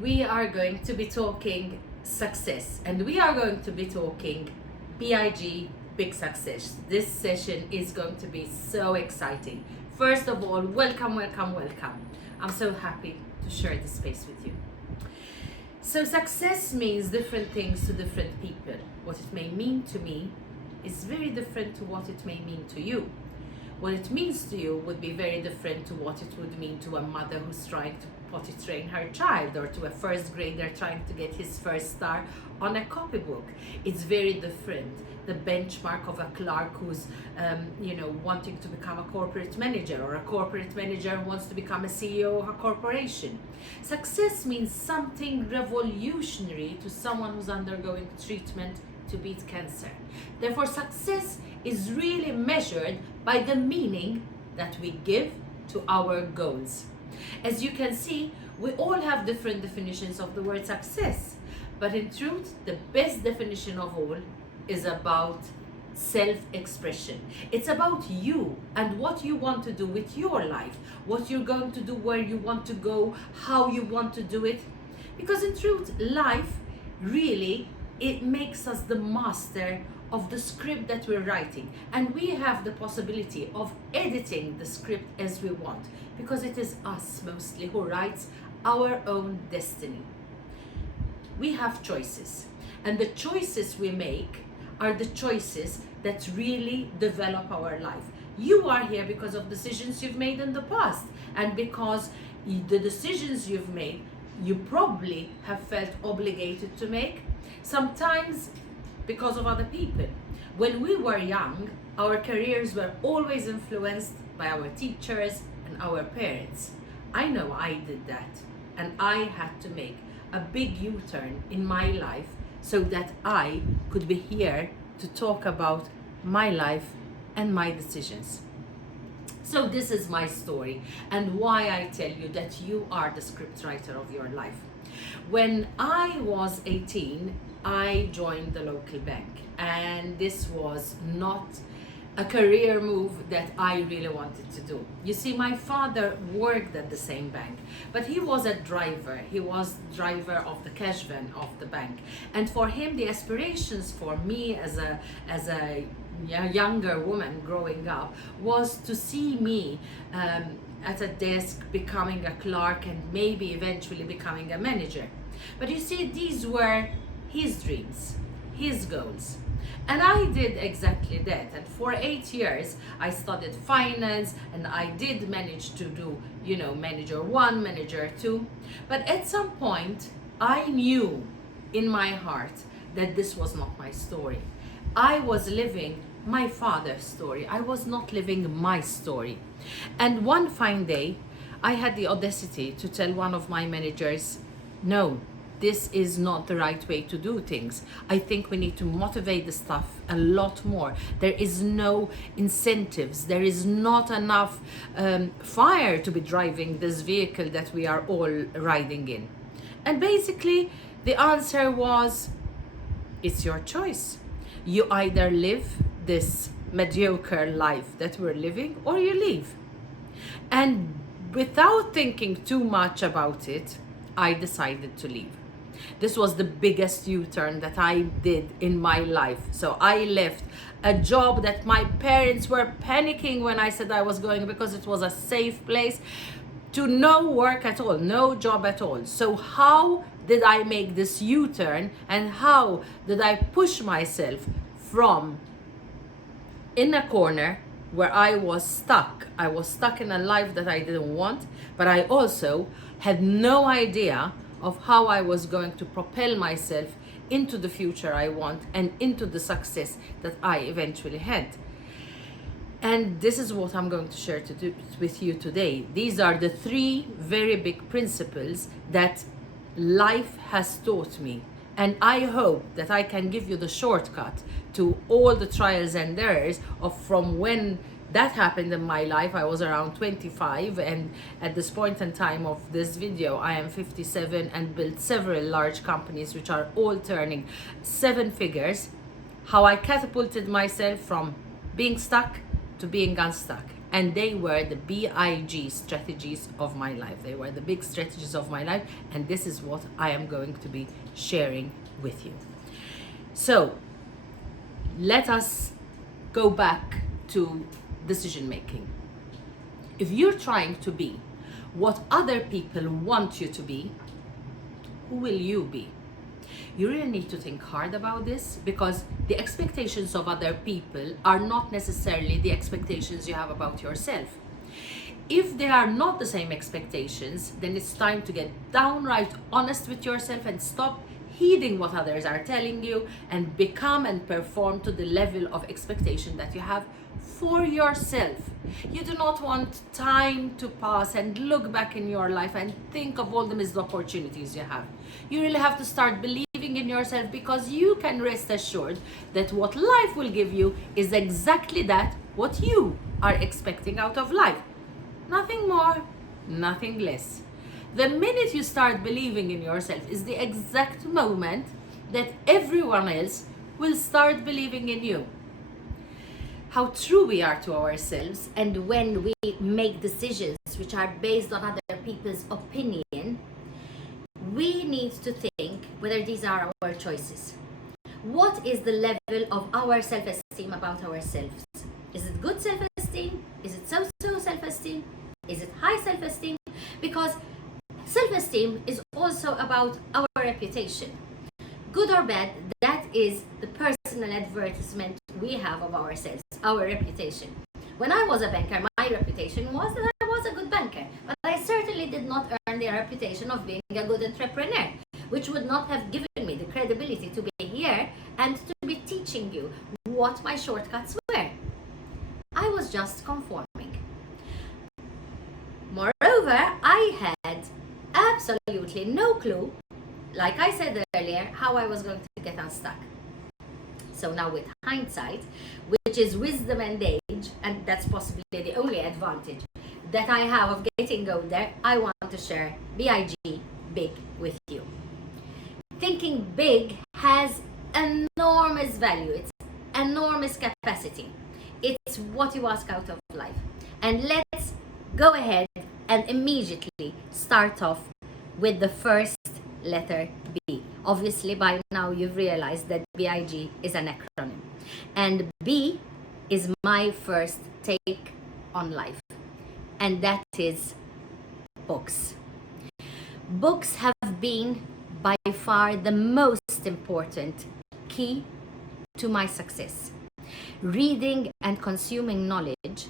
we are going to be talking success, and we are going to be talking B.I.G, big success. This session is going to be so exciting. First of all, welcome. I'm so happy to share this space with you. So success means different things to different people. What it may mean to me is very different to what it may mean to you. What it means to you would be very different to what it would mean to a mother who's trying to potty train her child, or to a first grader trying to get his first star on a copybook. It's very different. The benchmark of a clerk who's wanting to become a corporate manager, or a corporate manager who wants to become a CEO of a corporation. Success means something revolutionary to someone who's undergoing treatment to beat cancer. Therefore, success is really measured by the meaning that we give to our goals. As you can see, we all have different definitions of the word success, but in truth, the best definition of all is about self-expression. It's about you and what you want to do with your life, what you're going to do, where you want to go, how you want to do it. Because in truth, life really, it makes us the master of the script that we're writing, and we have the possibility of editing the script as we want, because it is us mostly who writes our own destiny. We have choices, and the choices we make are the choices that really develop our life. You are here because of decisions you've made in the past, and because the decisions you've made, you probably have felt obligated to make, sometimes because of other people. When we were young, our careers were always influenced by our teachers and our parents. I know I did that, and I had to make a big U-turn in my life so that I could be here to talk about my life and my decisions. So this is my story, and why I tell you that you are the scriptwriter of your life. When I was 18, I joined the local bank, and this was not a career move that I really wanted to do. You see, my father worked at the same bank, but he was a driver. He was driver of the cash van of the bank, and for him, the aspirations for me as a younger woman growing up was to see me at a desk becoming a clerk and maybe eventually becoming a manager. But you see, these were his dreams, his goals. And I did exactly that. And for 8 years, I studied finance, and I did manage to do, manager 1, manager 2. But at some point, I knew in my heart that this was not my story. I was living my father's story. I was not living my story. And one fine day, I had the audacity to tell one of my managers, no, this is not the right way to do things. I think we need to motivate the staff a lot more. There is no incentives. There is not enough fire to be driving this vehicle that we are all riding in. And basically, the answer was, it's your choice. You either live this mediocre life that we're living, or you leave. And without thinking too much about it, I decided to leave. This was the biggest U-turn that I did in my life. So I left a job that my parents were panicking when I said I was going, because it was a safe place, to no work at all, no job at all. So how did I make this U-turn, and how did I push myself from in a corner where I was stuck? I was stuck in a life that I didn't want, but I also had no idea of how I was going to propel myself into the future I want and into the success that I eventually had. And this is what I'm going to share with you today. These are the 3 very big principles that life has taught me. And I hope that I can give you the shortcut to all the trials and errors of from when that happened in my life. I was around 25, and at this point in time of this video, I am 57 and built several large companies which are all turning 7 figures. How I catapulted myself from being stuck to being unstuck. And they were the B.I.G strategies of my life. They were the big strategies of my life, and this is what I am going to be sharing with you. So let us go back to decision making. If you're trying to be what other people want you to be, who will you be? You really need to think hard about this, because the expectations of other people are not necessarily the expectations you have about yourself. If they are not the same expectations, then it's time to get downright honest with yourself and stop heeding what others are telling you and become and perform to the level of expectation that you have for yourself. You do not want time to pass and look back in your life and think of all the missed opportunities you have. You really have to start believing in yourself, because you can rest assured that what life will give you is exactly that, what you are expecting out of life. Nothing more, nothing less. The minute you start believing in yourself is the exact moment that everyone else will start believing in you. How true we are to ourselves, and when we make decisions which are based on other people's opinion, we need to think whether these are our choices. What is the level of our self-esteem about ourselves? Is it good self-esteem? Is it so-so self-esteem? Is it high self-esteem? Because self-esteem is also about our reputation. Good or bad, that is the personal advertisement we have of ourselves, our reputation. When I was a banker, my reputation was that I was a good banker, but I certainly did not earn the reputation of being a good entrepreneur, which would not have given me the credibility to be here and to be teaching you what my shortcuts were. I was just conforming. Moreover, I had absolutely no clue, like I said earlier, how I was going to get unstuck. So now with hindsight, which is wisdom and age, and that's possibly the only advantage that I have of getting go there, I want to share B.I.G, big, with you. Thinking big has enormous value. It's enormous capacity. It's what you ask out of life. And let's go ahead and immediately start off with the first letter B. Obviously, by now you've realized that B.I.G is an acronym. And B is my first take on life. And that is books. Books have been by far the most important key to my success. Reading and consuming knowledge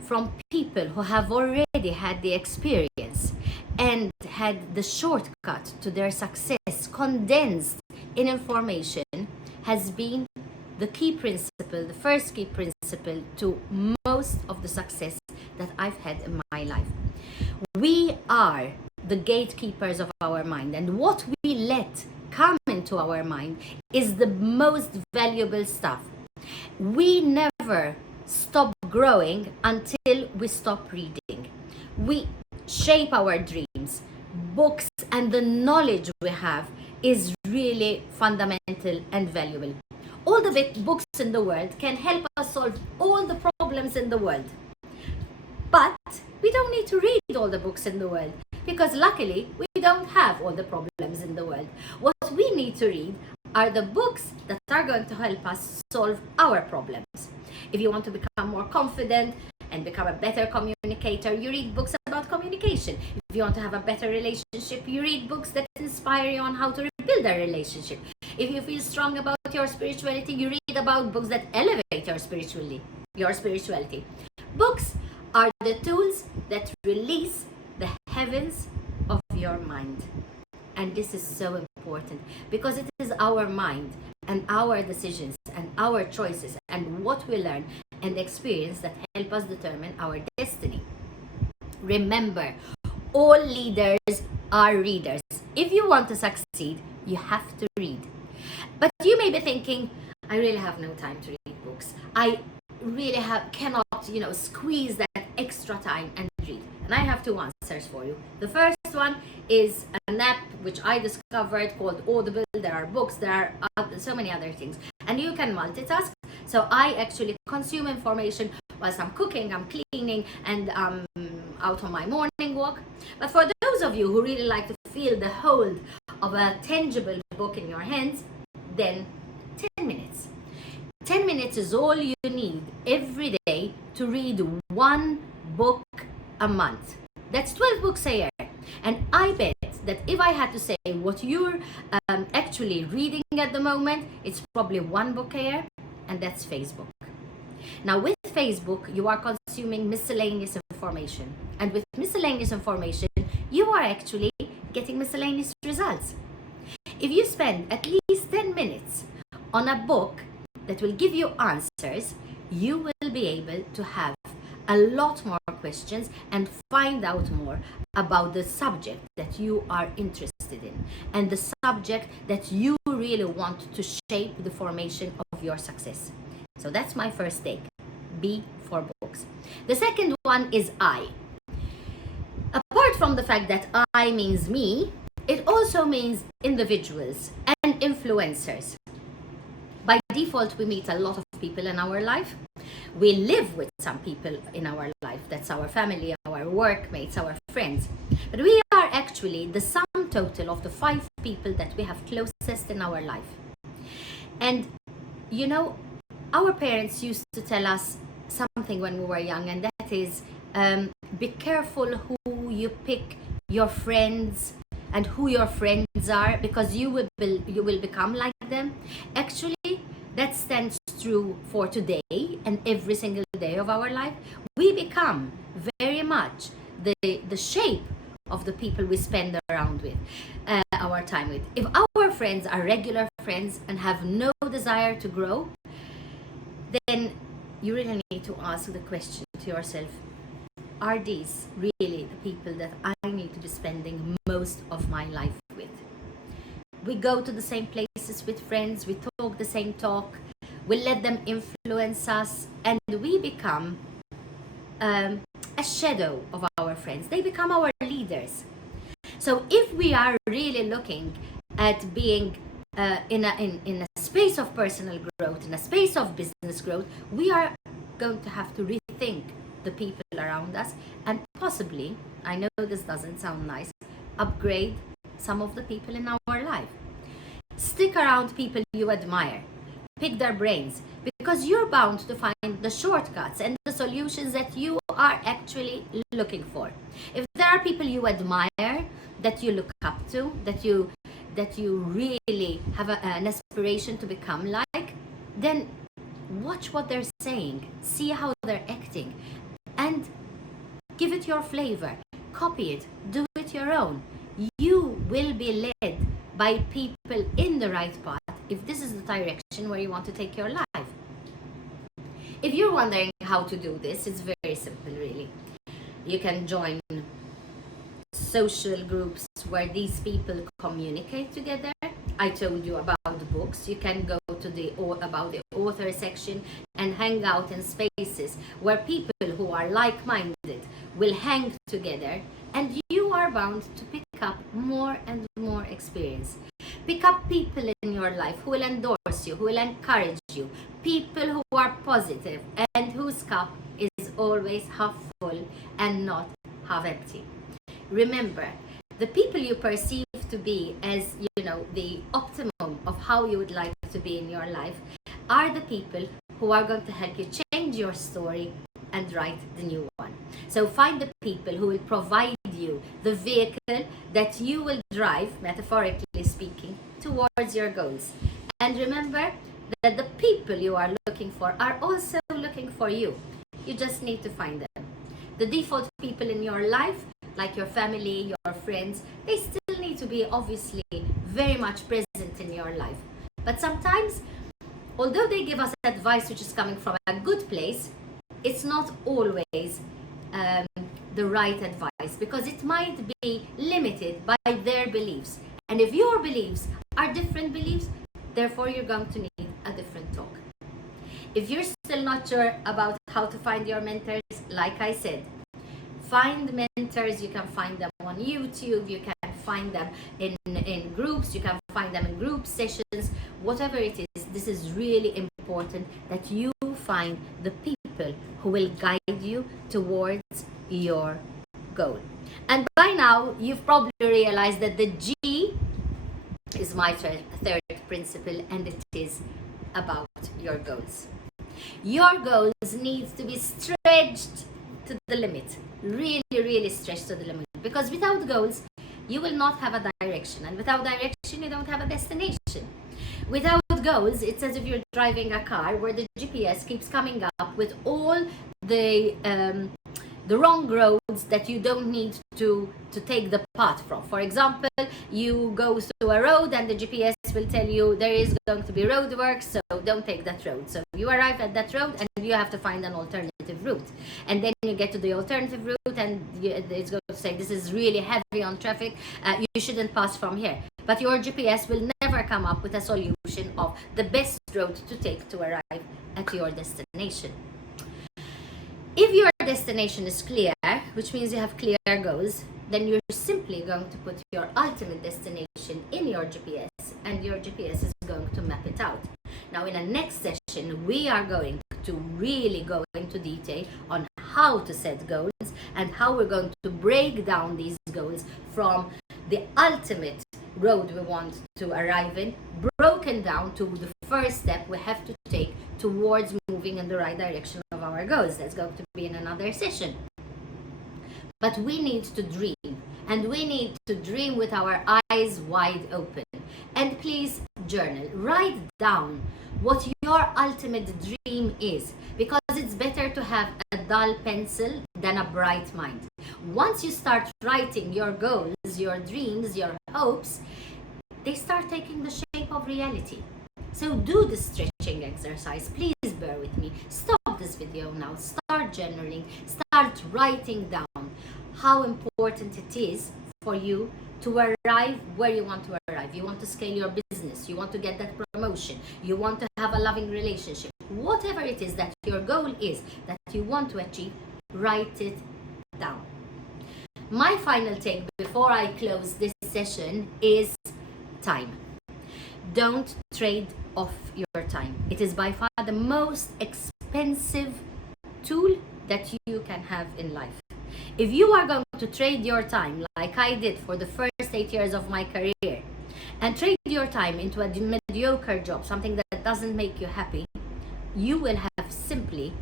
from people who have already had the experience and had the shortcut to their success condensed in information has been the key principle, the first key principle to most of the success that I've had in my life. We are the gatekeepers of our mind, and what we let come into our mind is the most valuable stuff. We never stop growing until we stop reading. We shape our dreams. Books and the knowledge we have is really fundamental and valuable. All the books in the world can help us solve all the problems in the world. But we don't need to read all the books in the world, because luckily we don't have all the problems in the world. What we need to read are the books that are going to help us solve our problems. If you want to become more confident and become a better communicator, you read books about communication. If you want to have a better relationship, you read books that inspire you on how to rebuild a relationship. If you feel strong about your spirituality, you read about books that elevate your spirituality. Books are the tools that release the heavens of your mind. And this is so important, because it is our mind and our decisions and our choices and what we learn and experience that help us determine our destiny. Remember, all leaders are readers. If you want to succeed, you have to read. But you may be thinking, I really have no time to read books. I really cannot, squeeze that extra time and read. And I have two answers for you. The first one is an app which I discovered called Audible. There are books, there are so many other things. And you can multitask. So I actually consume information whilst I'm cooking, I'm cleaning, and I'm out on my morning walk. But for those of you who really like to feel the hold of a tangible book in your hands, then 10 minutes. 10 minutes is all you need every day to read one book a month. That's 12 books a year. And I bet that if I had to say what you're actually reading at the moment, it's probably one book a year, and that's Facebook. Now with Facebook, you are consuming miscellaneous information. And with miscellaneous information, you are actually getting miscellaneous results. If you spend at least 10 minutes on a book that will give you answers, you will be able to have a lot more questions and find out more about the subject that you are interested in and the subject that you really want to shape the formation of your success. So that's my first take. B for books. The second one is I. Apart from the fact that I means me, it also means individuals and influencers. By default, we meet a lot of people in our life. We live with some people in our life. That's our family, our workmates, our friends. But we are actually the sum total of the 5 people that we have closest in our life. And you know, our parents used to tell us something when we were young, and that is be careful who you pick your friends and who your friends are, because you will become like them. Actually, that stands true for today and every single day of our life. We become very much the shape of the people we spend around with, our time with. If our friends are regular friends and have no desire to grow, then you really need to ask the question to yourself, are these really the people that I need to be spending most of my life with? We go to the same places with friends, we talk the same talk, we let them influence us, and we become a shadow of our friends. They become our leaders. So if we are really looking at being in a space of personal growth, in a space of business growth, we are going to have to rethink the people around us, and possibly, I know this doesn't sound nice, upgrade some of the people in our life. Stick around people you admire. Pick their brains, because you're bound to find the shortcuts and the solutions that you are actually looking for. If there are people you admire, that you look up to, that you really have an aspiration to become like, then watch what they're saying, see how they're acting, and give it your flavor. Copy it, do it your own. You will be led by people in the right path if this is the direction where you want to take your life. If you're wondering how to do this, it's very simple, really. You can join social groups where these people communicate together. I told you about the books. You can go to about the author section and hang out in spaces where people who are like-minded will hang together, and you are bound to pick up more and more experience. Pick up people in your life who will endorse you, who will encourage you, people who are positive and whose cup is always half full and not half empty. Remember, the people you perceive to be as, the optimum of how you would like to be in your life are the people who are going to help you change your story and write the new one. So find the people who will provide you the vehicle that you will drive, metaphorically speaking, towards your goals. And remember that the people you are looking for are also looking for you. You just need to find them. The default people in your life, like your family, your friends, they still need to be obviously very much present in your life. But sometimes, although they give us advice which is coming from a good place, it's not always the right advice, because it might be limited by their beliefs. And if your beliefs are different beliefs, therefore you're going to need a different talk. If you're still not sure about how to find your mentors, like I said, find mentors. You can find them on YouTube, you can find them in groups, you can find them in group sessions, whatever it is. This is really important that you find the people who will guide you towards your goal. And by now, you've probably realized that the G is my third principle, and it is about your goals. Your goals need to be stretched to the limit, really, really stretched to the limit, because without goals, you will not have a direction, and without direction, you don't have a destination. Without goals, it's as if you're driving a car where the GPS keeps coming up with all the wrong roads that you don't need to take the path from. For example, you go through a road and the GPS will tell you there is going to be road work, so don't take that road. So you arrive at that road and you have to find an alternative route. And then you get to the alternative route and it's going to say this is really heavy on traffic, you shouldn't pass from here. But your GPS will never come up with a solution of the best road to take to arrive at your destination. If your destination is clear, which means you have clear goals, then you're simply going to put your ultimate destination in your GPS, and your GPS is going to map it out. Now, in the next session, we are going to really go into detail on how to set goals and how we're going to break down these goals from the ultimate road we want to arrive in, broken down to the first step we have to take towards moving in the right direction of our goals. That's going to be in another session. But we need to dream, and we need to dream with our eyes wide open. And please journal, write down what your ultimate dream is, because it's better to have a dull pencil than a bright mind. Once you start writing your goals, your dreams, your hopes, they start taking the shape of reality. So do the stretching exercise. Please bear with me. Stop this video now. Start journaling. Start writing down how important it is for you to arrive where you want to arrive. You want to scale your business. You want to get that promotion. You want to have a loving relationship. Whatever it is that your goal is that you want to achieve, write it down. My final take before I close this session is time. Don't trade off your time. It is by far the most expensive tool that you can have in life. If you are going to trade your time like I did for the first 8 years of my career, and trade your time into a mediocre job, something that doesn't make you happy, you will have simply,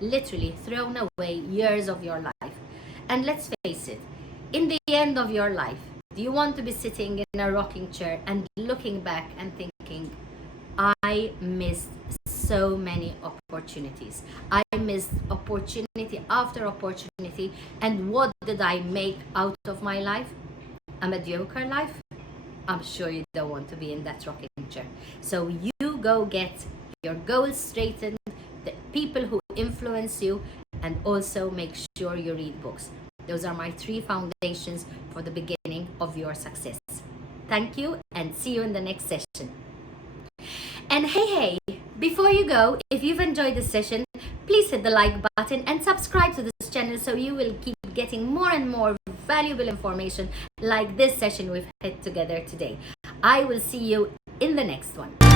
literally thrown away years of your life. And let's face it, in the end of your life, do you want to be sitting in a rocking chair and looking back and thinking, I missed so many opportunities. I missed opportunity after opportunity, and what did I make out of my life? A mediocre life? I'm sure you don't want to be in that rocking chair. So you go get your goals straightened, the people who influence you, and also make sure you read books. Those are my 3 foundations for the beginning of your success. Thank you, and see you in the next session. And hey, before you go, if you've enjoyed this session, please hit the like button and subscribe to this channel so you will keep getting more and more valuable information like this session we've had together today. I will see you in the next one.